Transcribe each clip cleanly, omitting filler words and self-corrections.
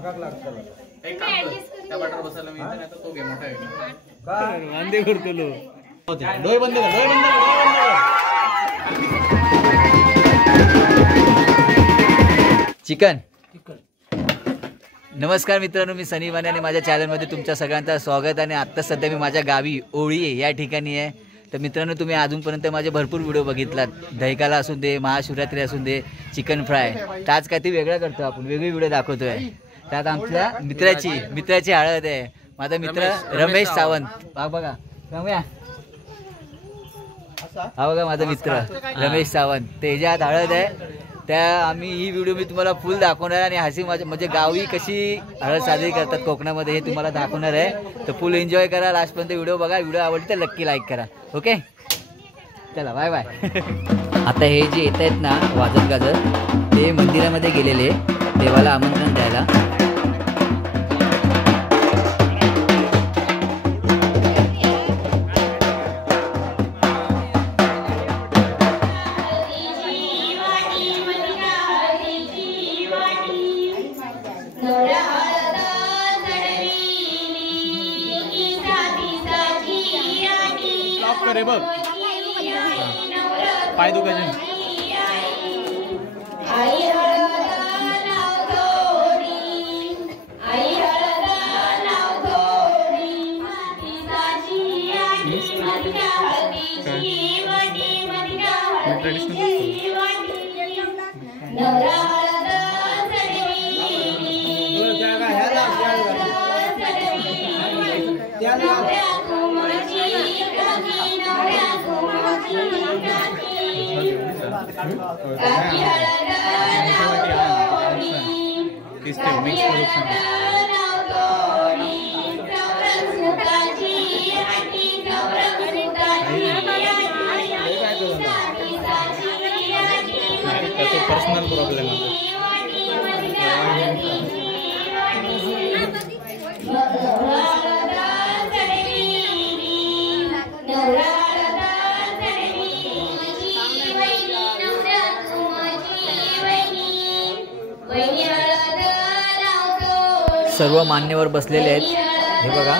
एक काम कर, त्या बटर बसायला मी नाही तर तो घे मोठा आहे वांदे करतो लो डोळे बंद कर, डोळे बंद कर, डोळे बंद कर. चिकन. नमस्कार मित्रांनो, मी सनी माने आणि माझ्या चॅनलमध्ये तुमच्या सगळ्यांचं स्वागत. आणि आत्ता सध्या मी माझ्या गावी ओळी या ठिकाणी आहे. तर मित्रांनो, तुम्ही अजूनपर्यंत माझे भरपूर व्हिडिओ बघितलात. दहिकाला असून दे, महाशिवरात्री असून दे, चिकन फ्राय. तर आज काहीतरी वेगळं करतो आपण, वेगळी व्हिडिओ दाखवतोय. त्यात आमच्या मित्राची हळद आहे. माझा मित्र रमेश सावंत. हा बघा रम्या, हा बघा माझा मित्र रमेश सावंत. त्याच्यात हळद आहे. त्या आम्ही ही व्हिडिओ मी तुम्हाला फुल दाखवणार आणि हसी माझ्या म्हणजे गावी कशी हळद साजरी करतात कोकणामध्ये हे तुम्हाला दाखवणार आहे. तर फुल एन्जॉय करा, लास्टपर्यंत व्हिडिओ बघा. व्हिडिओ आवडली तर नक्की लाईक करा. ओके, चला बाय बाय. आता हे जे येत आहेत ना वाजत गाजत, ते मंदिरामध्ये गेलेले देवाला आमंत्रण द्यायला. करे बघ पाय दुखायचे. पर्सनल प्रॉब्लेम सर्व मान्यवर बसलेले आहेत. हे बघा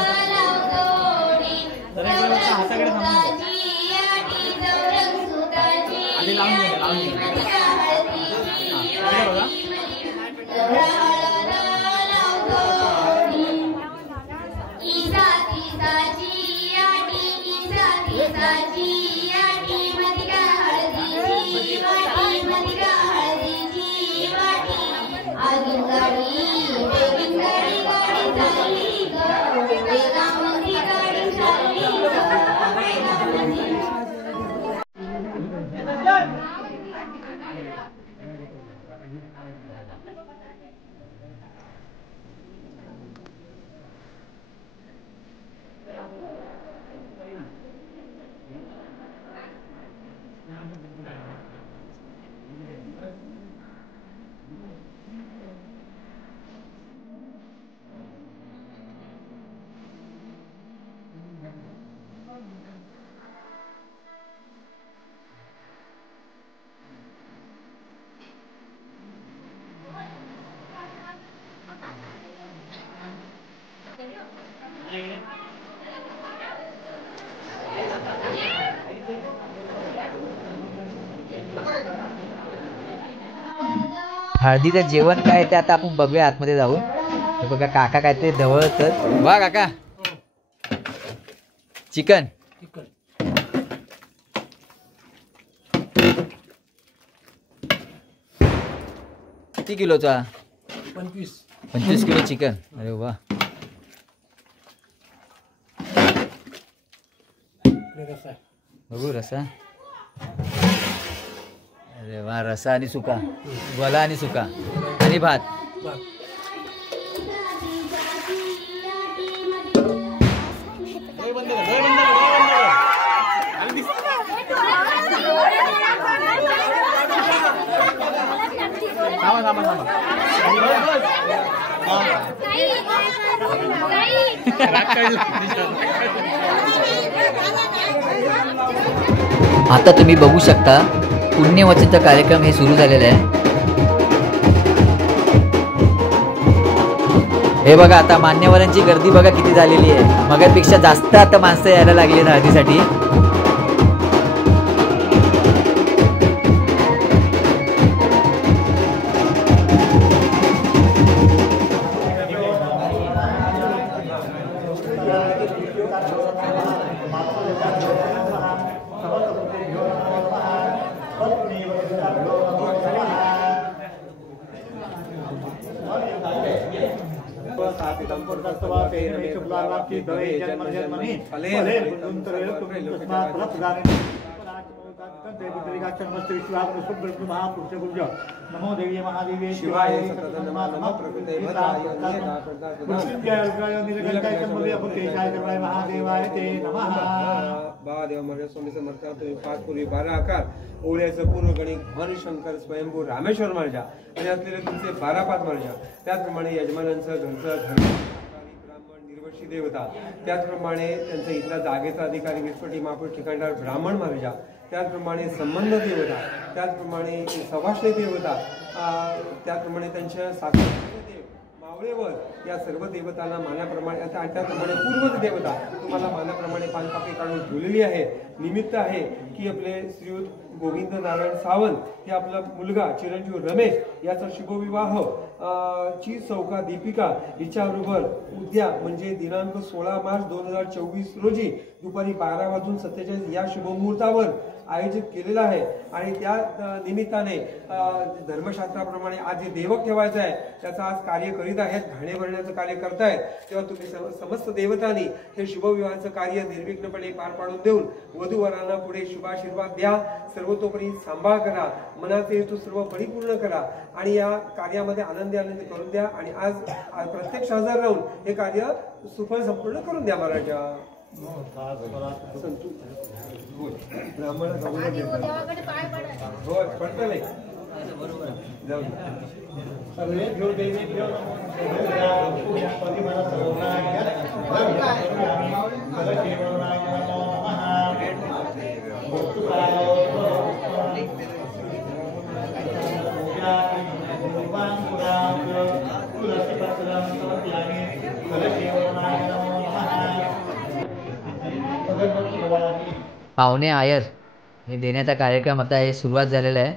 हळदीचं जेवण काय ते आता आपण बघूया आतमध्ये जाऊन. हे बघा काका काय ते ढवळतात. वा काका, चिकन किती किलोचा? 25 किलो चिकन. अरे वा, बघू रसा. अरे वा, रसा आणि सुका, गोला आणि सुका आणि भात. आता तुम्ही बघू शकता पुण्यवचनचा कार्यक्रम हे सुरू झालेला आहे. हे बघा आता मान्यवरांची गर्दी बघा किती झालेली आहे. मगापेक्षा जास्त आता माणसं यायला लागली हळदीसाठी. नमो देवी महादेवी शिवाय नमः प्रकृते महादेवाय ते नमः. महादेव म्हणजे स्वामी समर्थ तुम्ही 5 पूर्वी 12 आकार ओळ्याचं पूर्व गणित हरिशंकर स्वयंभू रामेश्वर मार्जा आणि असलेले तुमचे 12 पात मार्जा. त्याचप्रमाणे यजमानांचं घरचं ब्राह्मण निर्वशी देवता. त्याचप्रमाणे त्यांचा इथला जागेचा अधिकारी विस्फटी महापुरुष ठिकाणदार ब्राह्मण मार्जा. त्याचप्रमाणे संबंध देवता. त्याचप्रमाणे सभाश्रय देवता. त्याचप्रमाणे त्यांच्या साक्षी देव मावळेवर या सर्व देवतांना मानाप्रमाणे त्याचप्रमाणे पूर्वज देवता तुम्हाला मानाप्रमाणे पानपापी काढून ठेवलेली आहे. निमित्त आहे की आपले श्रीयुत गोविंद नारायण सावंत हे आपला मुलगा चिरंजीव रमेश याचा शुभविवाह ची चौका दीपिका हिच्याबरोबर उद्या म्हणजे दिनांक 16 मार्च 2024 रोजी दुपारी 12:47 या शुभमुहूर्तावर आयोजित केलेला आहे. आणि त्या निमित्ताने धर्मशास्त्राप्रमाणे आज जे देवक ठेवायचं आहे त्याचं आज कार्य करीत आहेत. घाणे भरण्याचं कार्य करतायत. तेव्हा तुम्ही समस्त देवतांनी हे शुभविवाहाचं कार्य निर्विघ्नपणे पार पाडून देऊन वधूवरांना पुढे शुभाशीर्वाद द्या. सर्वतोपरी सांभाळ करा. मनाचे हेतू सर्व परिपूर्ण करा आणि या कार्यामध्ये आनंदी करून द्या. आणि आज प्रत्यक्ष हजर राहून हे कार्य सुफल संपूर्ण करून द्या. महाराजा ब्राह्मण पडतं नाही जाऊ पाहुणे आयर हे देण्याचा कार्यक्रम आता हे सुरुवात झालेला आहे.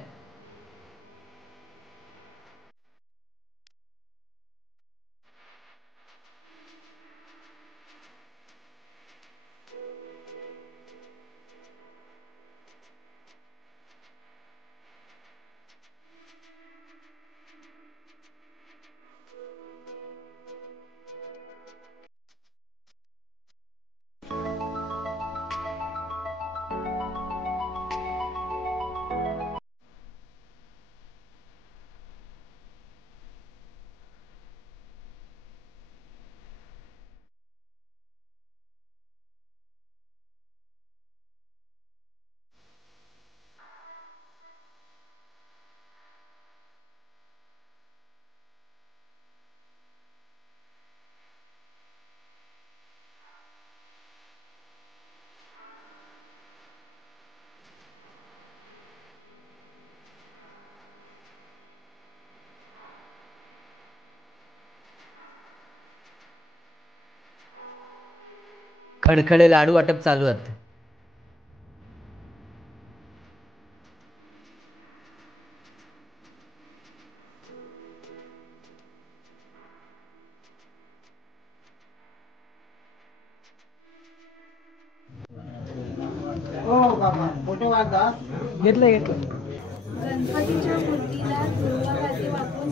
खडखडे लाडू वाटप चालू आहेत. घेतलं गणपतीच्या मूर्तीला दुर्गावाती वापरून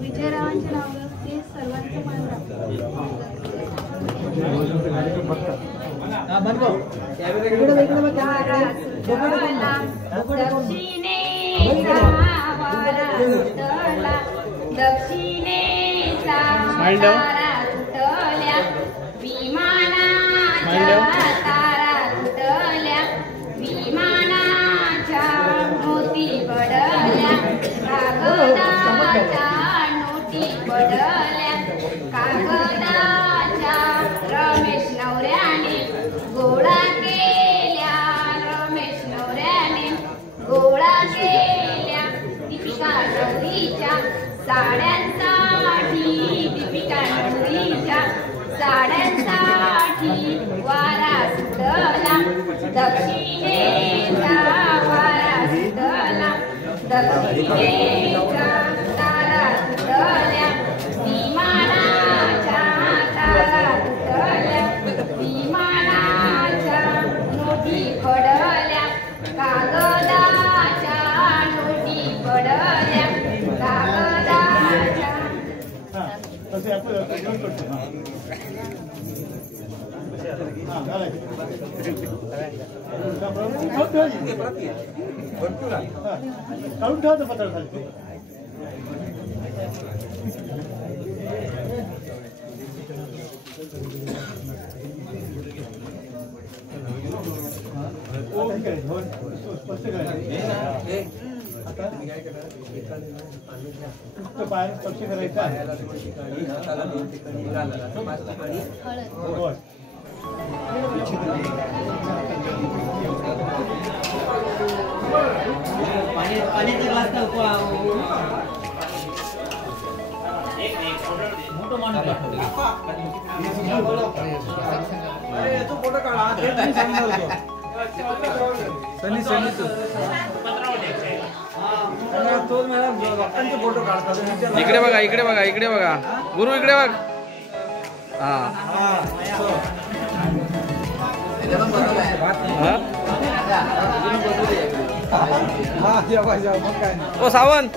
विजयरावांचे नाव ते सर्वांचे मान साड्यांसाठी दीपिका दक्षिणेचा वारा सुटला दक्षिणेचा तारा सुटल्या विमानाच्या तारा सुटल्या विमानाच्या नोटी पडल्या कागदाच्या नोटी पडल्या कागदाच्या काढून ठेवायचं पत्र खाली बाहेर स्पर्श करायचा पाण्याचा ग्लास नको मोठं माणूस इकडे बघा इकडे बघा इकडे बघा गुरु इकडे बघ हा ओ सावंत